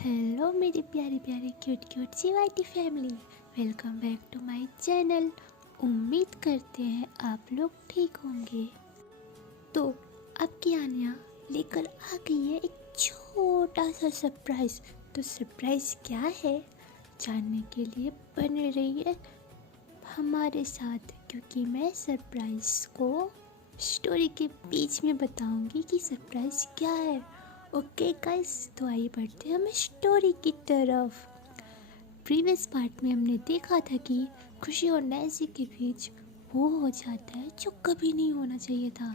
Hello मेरी प्यारी प्यारी क्यूट क्यूट सी वाइटी family, welcome back to my channel. उम्मीद करते हैं आप लोग ठीक होंगे। तो आपकी आन्या लेकर आ गई है एक छोटा सा सरप्राइज। तो सरप्राइज क्या है जानने के लिए बने रहिए हमारे साथ, क्योंकि मैं सरप्राइज को स्टोरी के बीच में बताऊंगी कि सरप्राइज क्या है। ओके गाइस, तो आइए बढ़ते हैं हम स्टोरी की तरफ। प्रीवियस पार्ट में हमने देखा था कि खुशी और नैन्सी के बीच वो हो जाता है जो कभी नहीं होना चाहिए था।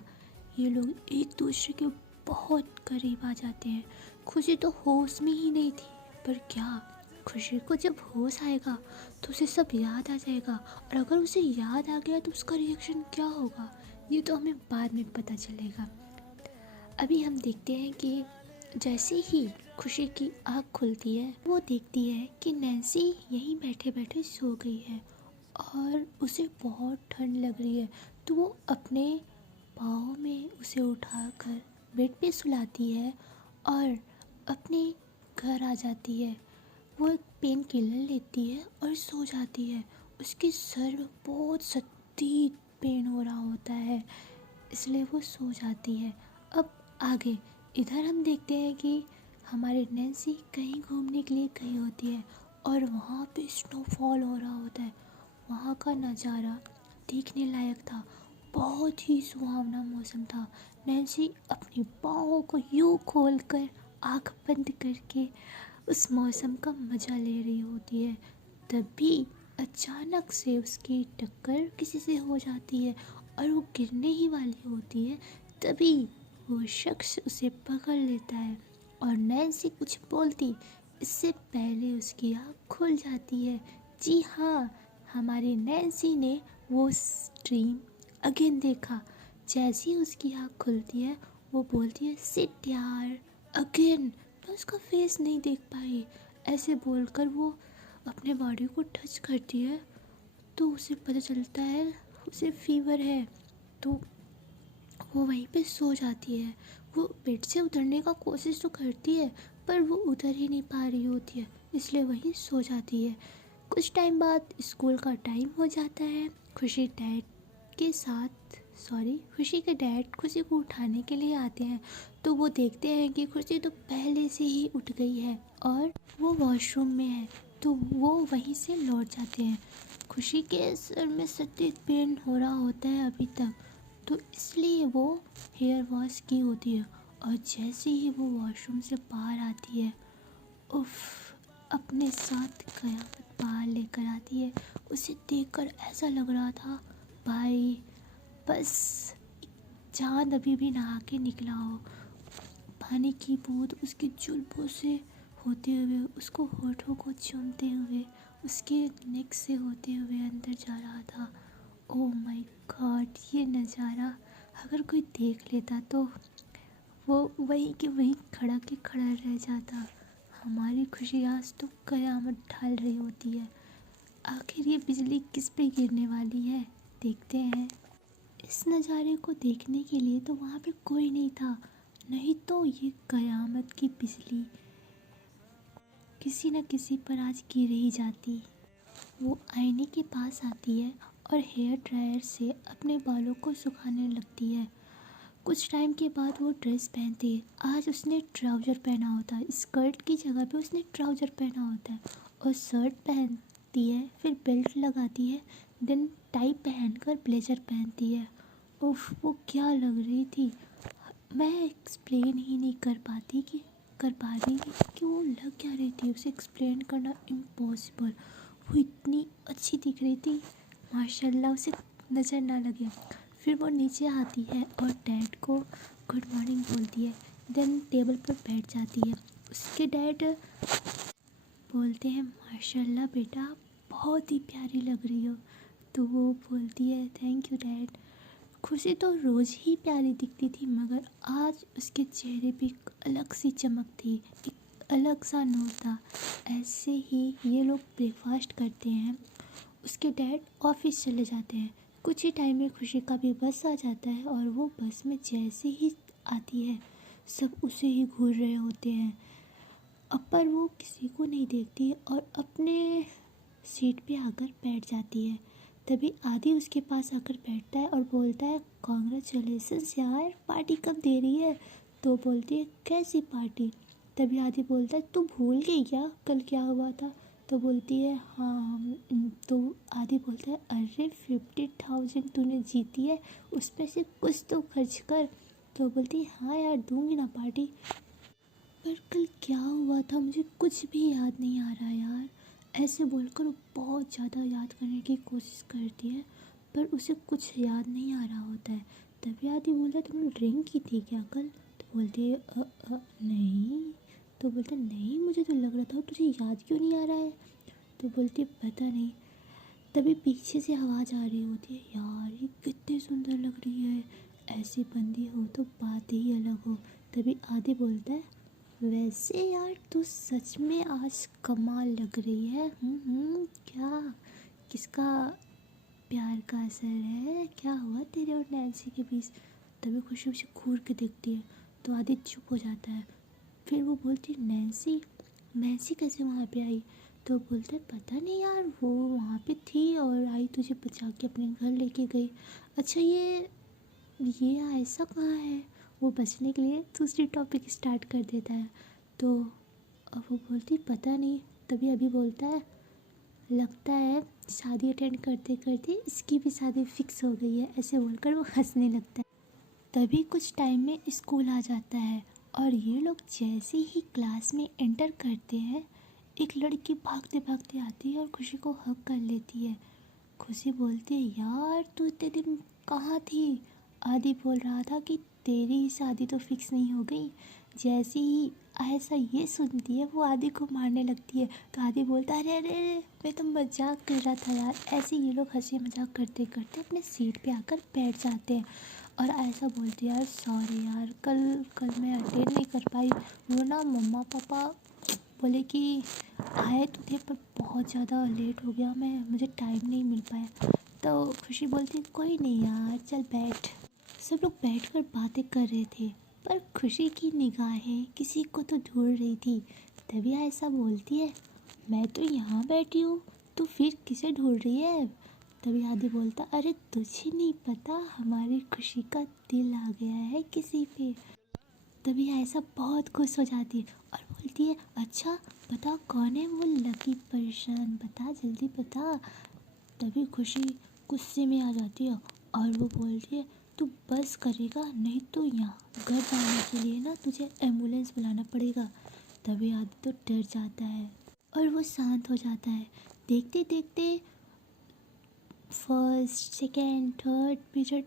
ये लोग एक दूसरे के बहुत करीब आ जाते हैं। खुशी तो होश में ही नहीं थी, पर क्या खुशी को जब होश आएगा तो उसे सब याद आ जाएगा, और अगर उसे याद आ गया तो उसका रिएक्शन क्या होगा ये तो हमें बाद में पता चलेगा। अभी हम देखते हैं कि जैसे ही खुशी की आँख खुलती है वो देखती है कि नैन्सी यहीं बैठे बैठे सो गई है और उसे बहुत ठंड लग रही है। तो वो अपने पाँव में उसे उठाकर बेड पे सुलाती है और अपने घर आ जाती है। वो एक पेन किलर लेती है और सो जाती है। उसके सर में बहुत शदीद पेन हो रहा होता है, इसलिए वो सो जाती है। अब आगे इधर हम देखते हैं कि हमारी नैन्सी कहीं घूमने के लिए गई होती है और वहाँ पे स्नोफॉल हो रहा होता है। वहाँ का नज़ारा देखने लायक था, बहुत ही सुहावना मौसम था। नैन्सी अपनी पाँवों को यूँ खोल कर आँख बंद करके उस मौसम का मज़ा ले रही होती है। तभी अचानक से उसकी टक्कर किसी से हो जाती है और वो गिरने ही वाली होती है। तभी वो शख्स उसे पकड़ लेता है और नैन्सी कुछ बोलती इससे पहले उसकी आँख खुल जाती है। जी हाँ, हमारी नैन्सी ने वो ड्रीम अगेन देखा। जैसे ही उसकी आँख खुलती है वो बोलती है सिट यार अगेन। मैं उसका फेस नहीं देख पाई। ऐसे बोलकर वो अपने बॉडी को टच करती है तो उसे पता चलता है उसे फीवर है। तो वो वहीं पे सो जाती है। वो बेड से उतरने का कोशिश तो करती है पर वो उतर ही नहीं पा रही होती है, इसलिए वहीं सो जाती है। कुछ टाइम बाद स्कूल का टाइम हो जाता है। खुशी के डैड खुशी को उठाने के लिए आते हैं। तो वो देखते हैं कि खुशी तो पहले से ही उठ गई है और वो वॉशरूम में है, तो वो वहीं से लौट जाते हैं। खुशी के सर में सख्त पेन हो रहा होता है अभी तक, तो इसलिए वो हेयर वॉश की होती है। और जैसे ही वो वॉशरूम से बाहर आती है, उफ, अपने साथ कयामत बाहर लेकर आती है। उसे देखकर ऐसा लग रहा था भाई बस चाँद अभी भी नहा के निकला हो। पानी की बूंद उसकी जुल्फों से होते हुए, उसको होठों को चूमते हुए, उसके नेक से होते हुए अंदर जा रहा था। ओह माय गॉड, ये नज़ारा अगर कोई देख लेता तो वो वहीं के वहीं खड़ा के खड़ा रह जाता। हमारी खुशी आज तो कयामत ढाल रही होती है। आखिर ये बिजली किस पे गिरने वाली है, देखते हैं। इस नज़ारे को देखने के लिए तो वहाँ पे कोई नहीं था, नहीं तो ये कयामत की बिजली किसी न किसी पर आज गिर ही जाती। वो आईने के पास आती है और हेयर ड्रायर से अपने बालों को सुखाने लगती है। कुछ टाइम के बाद वो ड्रेस पहनती है। आज उसने ट्राउज़र पहना होता है, स्कर्ट की जगह पे उसने ट्राउज़र पहना होता है और शर्ट पहनती है, फिर बेल्ट लगाती है, देन टाई पहनकर ब्लेजर पहनती है। उफ, वो क्या लग रही थी, मैं एक्सप्लेन ही नहीं कर पा रही थी कि वो लग क्या रही थी। उसे एक्सप्लेन करना इम्पॉसिबल। वो इतनी अच्छी दिख रही थी, माशाल्लाह, उसे नज़र ना लगे। फिर वो नीचे आती है और डैड को गुड मॉर्निंग बोलती है, देन टेबल पर बैठ जाती है। उसके डैड बोलते हैं माशाल्लाह बेटा, आप बहुत ही प्यारी लग रही हो। तो वो बोलती है थैंक यू डैड। खुशी तो रोज़ ही प्यारी दिखती थी, मगर आज उसके चेहरे पे एक अलग सी चमक थी, एक अलग सा नूर था। ऐसे ही ये लोग ब्रेकफास्ट करते हैं। उसके डैड ऑफिस चले जाते हैं। कुछ ही टाइम में खुशी का भी बस आ जाता है और वो बस में जैसे ही आती है सब उसे ही घूर रहे होते हैं। अब पर वो किसी को नहीं देखती और अपने सीट पे आकर बैठ जाती है। तभी आदि उसके पास आकर बैठता है और बोलता है, कॉन्ग्रेचुलेसन्स यार, पार्टी कब दे रही है? तो बोलती है, कैसी पार्टी? तभी आदि बोलता है, तू भूल गई क्या कल क्या हुआ था? तो बोलती है, हाँ। तो आदि बोलता है, अरे 50,000 तूने जीती है, उसमें से कुछ तो खर्च कर। तो बोलती है, हाँ यार दूंगी ना पार्टी। पर कल क्या हुआ था मुझे कुछ भी याद नहीं आ रहा यार। ऐसे बोलकर वो बहुत ज़्यादा याद करने की कोशिश करती है, पर उसे कुछ याद नहीं आ रहा होता है। तभी आदि बोलता है, तुमने ड्रिंक की थी क्या कल? तो बोलती है, नहीं। तो बोलता है, नहीं मुझे तो लग रहा था, तुझे याद क्यों नहीं आ रहा है? तो बोलती है, पता नहीं। तभी पीछे से आवाज़ आ रही होती है, यार ये कितनी सुंदर लग रही है, ऐसी बंदी हो तो बात ही अलग हो। तभी आदि बोलता है, वैसे यार तू सच में आज कमाल लग रही है। क्या, किसका प्यार का असर है? क्या हुआ तेरे और नैन्सी के बीच? तभी खुशी उसे घूर के देखती है तो आदि चुप हो जाता है। फिर वो बोलती है, नैन्सी? नैन्सी कैसे वहाँ पे आई? तो बोलते हैं, पता नहीं यार, वो वहाँ पे थी और आई तुझे बचा के अपने घर लेके गई। अच्छा ये ऐसा कहाँ है? वो बचने के लिए दूसरी टॉपिक स्टार्ट कर देता है। तो अब वो बोलती, पता नहीं। तभी अभी बोलता है, लगता है शादी अटेंड करते करते इसकी भी शादी फिक्स हो गई है। ऐसे बोलकर वो हंसने लगता है। तभी कुछ टाइम में स्कूल आ जाता है और ये लोग जैसे ही क्लास में एंटर करते हैं, एक लड़की भागते भागते आती है और खुशी को हग कर लेती है। खुशी बोलती है, यार तू इतने दिन कहाँ थी? आदि बोल रहा था कि तेरी ही शादी तो फिक्स नहीं हो गई। जैसे ही ऐसा ये सुनती है वो आदि को मारने लगती है। तो आदि बोलता है, अरे अरे मैं तो मजाक कर रहा था यार। ऐसे ये लोग हंसी मजाक करते करते अपने सीट पे आकर बैठ जाते हैं और ऐसा बोलती है, यार सॉरी यार, कल कल मैं अटेंड नहीं कर पाई। वो ना मम्मा पापा बोले कि आए तो थे पर बहुत ज़्यादा लेट हो गया, मुझे टाइम नहीं मिल पाया। तो खुशी बोलती, कोई नहीं यार, चल बैठ। सब लोग बैठकर बातें कर रहे थे पर खुशी की निगाहें किसी को तो ढूंढ रही थी। तभी ऐसा बोलती है, मैं तो यहाँ बैठी हूँ, तू फिर किसे ढूंढ रही है? तभी आदि बोलता, अरे तुझे नहीं पता, हमारी खुशी का दिल आ गया है किसी पे। तभी ऐसा बहुत खुश हो जाती है और बोलती है, अच्छा बता कौन है वो लकी पर्सन, बता जल्दी बता। तभी खुशी गुस्से में आ जाती है और वो बोलती है, तू बस करेगा नहीं तो यहाँ घर जाने के लिए ना तुझे एम्बुलेंस बुलाना पड़ेगा। तभी आदि तो डर जाता है और वो शांत हो जाता है। देखते देखते फर्स्ट सेकेंड थर्ड पीरियड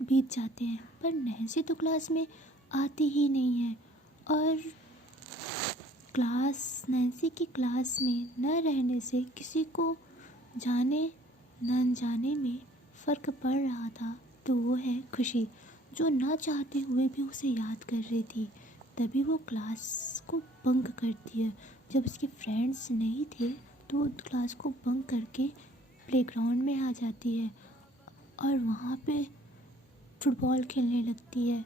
बीत जाते हैं पर नैन्सी तो क्लास में आती ही नहीं है। और नैन्सी की क्लास में न रहने से किसी को जाने न जाने में फ़र्क पड़ रहा था, तो वो है खुशी, जो ना चाहते हुए भी उसे याद कर रही थी। तभी वो क्लास को बंक करती है। जब उसके फ्रेंड्स नहीं थे तो वो क्लास को बंक करके प्लेग्राउंड में आ जाती है और वहाँ पे फुटबॉल खेलने लगती है।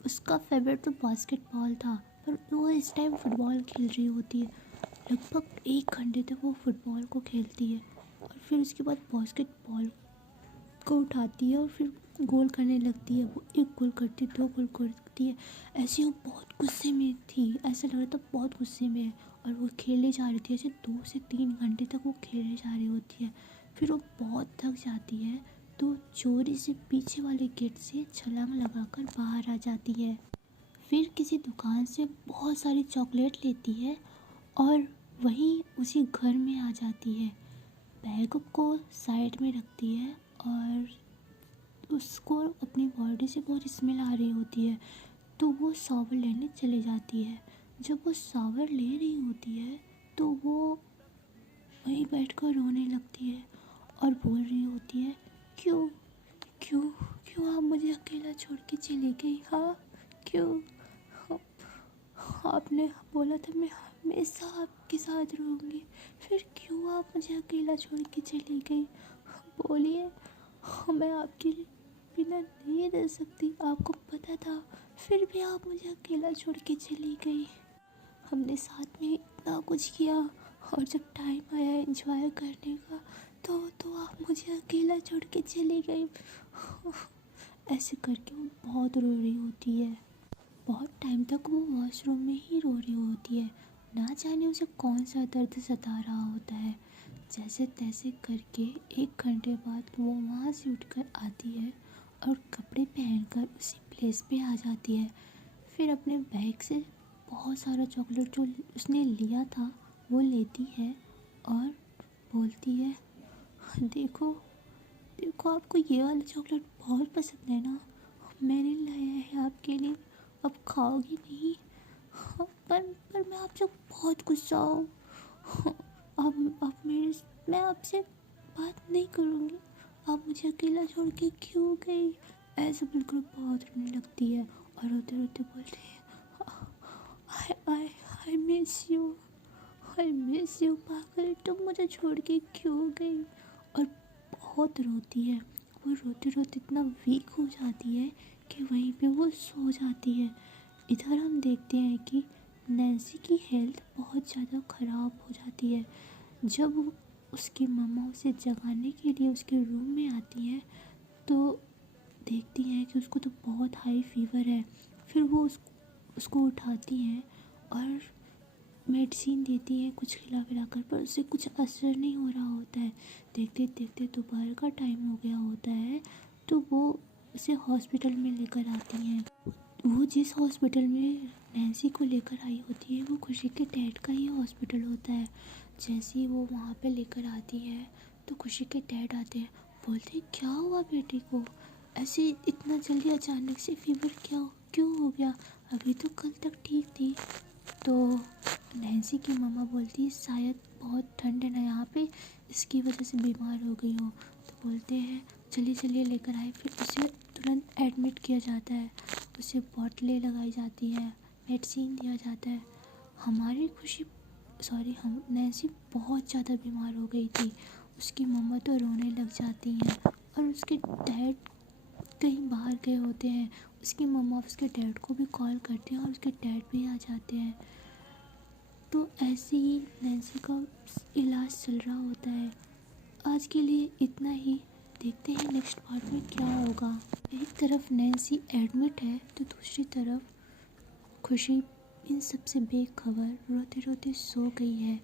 उसका फेवरेट तो बास्केटबॉल था पर वो इस टाइम फुटबॉल खेल रही होती है। लगभग 1 घंटे तक वो फुटबॉल को खेलती है और फिर उसके बाद बास्केटबॉल को उठाती है और फिर गोल करने लगती है। वो 1 गोल करती है, 2 गोल करती है। ऐसे वो बहुत गुस्से में थी, ऐसा लग रहा था बहुत गुस्से में है और वो खेलने जा रही थी। ऐसे 2 से 3 घंटे तक वो खेलने जा रही होती है। फिर वो बहुत थक जाती है तो चोरी से पीछे वाले गेट से छलांग लगाकर बाहर आ जाती है। फिर किसी दुकान से बहुत सारी चॉकलेट लेती है और वहीं उसी घर में आ जाती है। बैग को साइड में रखती है और उसको अपनी बॉडी से बहुत स्मेल आ रही होती है तो वो शावर लेने चले जाती है। जब वो शावर ले रही होती है तो वो वहीं बैठकर रोने लगती है और बोल रही होती है, क्यों क्यों क्यों आप मुझे अकेला छोड़ के चली गई? हाँ क्यों? आपने बोला था मैं हमेशा आपके साथ रहूँगी, फिर क्यों आप मुझे अकेला छोड़ के चली गई? बोलिए, मैं आपके बिना नहीं रह सकती, आपको पता था, फिर भी आप मुझे अकेला छोड़ के चली गई। हमने साथ में इतना कुछ किया, और जब टाइम आया एंजॉय करने का तो आप मुझे अकेला छोड़ के चली गई। ऐसे करके वो बहुत रो रही होती है। बहुत टाइम तक वो वॉशरूम में ही रो रही होती है। ना जाने उसे कौन सा दर्द सता रहा होता है। जैसे तैसे करके 1 घंटे बाद वो वहाँ से उठकर आती है और कपड़े पहनकर उसी प्लेस पे आ जाती है। फिर अपने बैग से बहुत सारा चॉकलेट जो उसने लिया था वो लेती है और बोलती है, देखो देखो आपको ये वाला चॉकलेट बहुत पसंद है ना, मैंने लाया है आपके लिए, अब खाओगी नहीं? हाँ, पर मैं आपसे बहुत गुस्सा हूँ। अब मैं आपसे बात नहीं करूँगी, आप मुझे अकेला छोड़ के क्यों गई? ऐसे बिल्कुल बहुत रोने लगती है और रोते रोते बोलती है, आई मिस यू पागल, तुम मुझे छोड़ के क्यों गई? और बहुत रोती है। वो रोते रोते इतना वीक हो जाती है कि वहीं पे वो सो जाती है। इधर हम देखते हैं कि नैन्सी की हेल्थ बहुत ज़्यादा ख़राब हो जाती है। जब उसकी मम्मा उसे जगाने के लिए उसके रूम में आती है तो देखती हैं कि उसको तो बहुत हाई फीवर है। फिर वो उसको उठाती हैं और मेडिसिन देती हैं कुछ खिला पिला कर, पर उससे कुछ असर नहीं हो रहा होता है। देखते देखते दोपहर का टाइम हो गया होता है तो वो उसे हॉस्पिटल में लेकर आती हैं। वो जिस हॉस्पिटल में नैन्सी को लेकर आई होती है वो खुशी के डैड का ही हॉस्पिटल होता है। जैसे ही वो वहाँ पे लेकर आती है तो खुशी के डैड आते हैं, बोलते हैं, क्या हुआ बेटी को? ऐसे इतना जल्दी अचानक से फीवर क्यों हो गया? अभी तो कल तक ठीक थी। तो नैन्सी की मम्मा बोलती है, शायद बहुत ठंड है ना यहाँ पे, इसकी वजह से बीमार हो गई हो। तो बोलते हैं, चलिए चलिए लेकर आए। फिर उसे तुरंत एडमिट किया जाता है, उसे बॉटलें लगाई जाती है, मेडिसिन दिया जाता है। हम नैन्सी बहुत ज़्यादा बीमार हो गई थी। उसकी मम्मा तो रोने लग जाती हैं और उसके डैड कहीं बाहर गए होते हैं। उसकी मम्मा उसके डैड को भी कॉल करते हैं और उसके डैड भी आ जाते हैं। तो ऐसे ही नैन्सी का इलाज चल रहा होता है। आज के लिए इतना ही, देखते हैं नेक्स्ट पार्ट में क्या होगा। एक तरफ नैन्सी एडमिट है तो दूसरी तरफ खुशी इन सब से बेखबर रोते रोते सो गई है।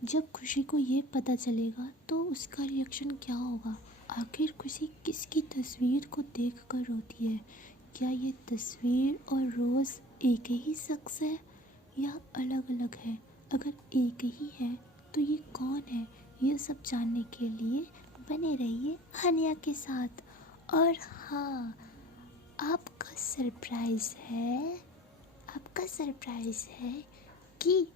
जब खुशी को ये पता चलेगा तो उसका रिएक्शन क्या होगा? आखिर खुशी किसकी तस्वीर को देखकर रोती है? क्या ये तस्वीर और रोज़ एक ही शख्स है या अलग अलग है? अगर एक ही है तो ये कौन है? ये सब जानने के लिए बने रहिए हानिया के साथ। और हाँ, आपका सरप्राइज़ है कि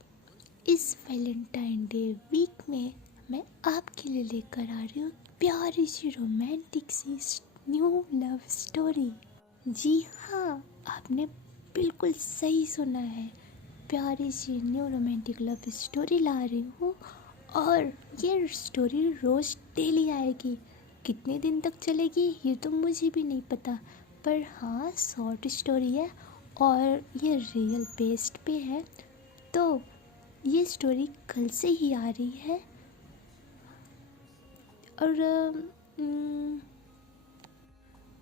इस वैलेंटाइन डे वीक में मैं आपके लिए लेकर आ रही हूँ प्यारी सी रोमांटिक सी न्यू लव स्टोरी। जी हाँ, आपने बिल्कुल सही सुना है, प्यारी सी न्यू रोमांटिक लव स्टोरी ला रही हूँ। और ये स्टोरी रोज़ डेली आएगी। कितने दिन तक चलेगी ये तो मुझे भी नहीं पता, पर हाँ शॉर्ट स्टोरी है और ये रियल बेस्ड पे है। तो ये स्टोरी कल से ही आ रही है। और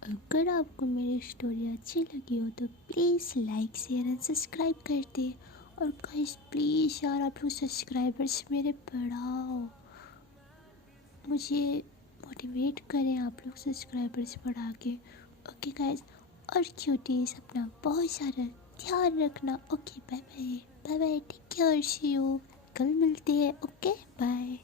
अगर आपको मेरी स्टोरी अच्छी लगी हो तो please like share and subscribe कर दे। और गाइस प्लीज़ यार, आप लोग सब्सक्राइबर्स मेरे बढ़ाओ, मुझे मोटिवेट करें आप लोग सब्सक्राइबर्स बढ़ा के। ओके गाइस, और क्यूटीज अपना बहुत सारा ध्यान रखना। Okay bye bye, take care, see you, कल मिलते हैं। Okay bye.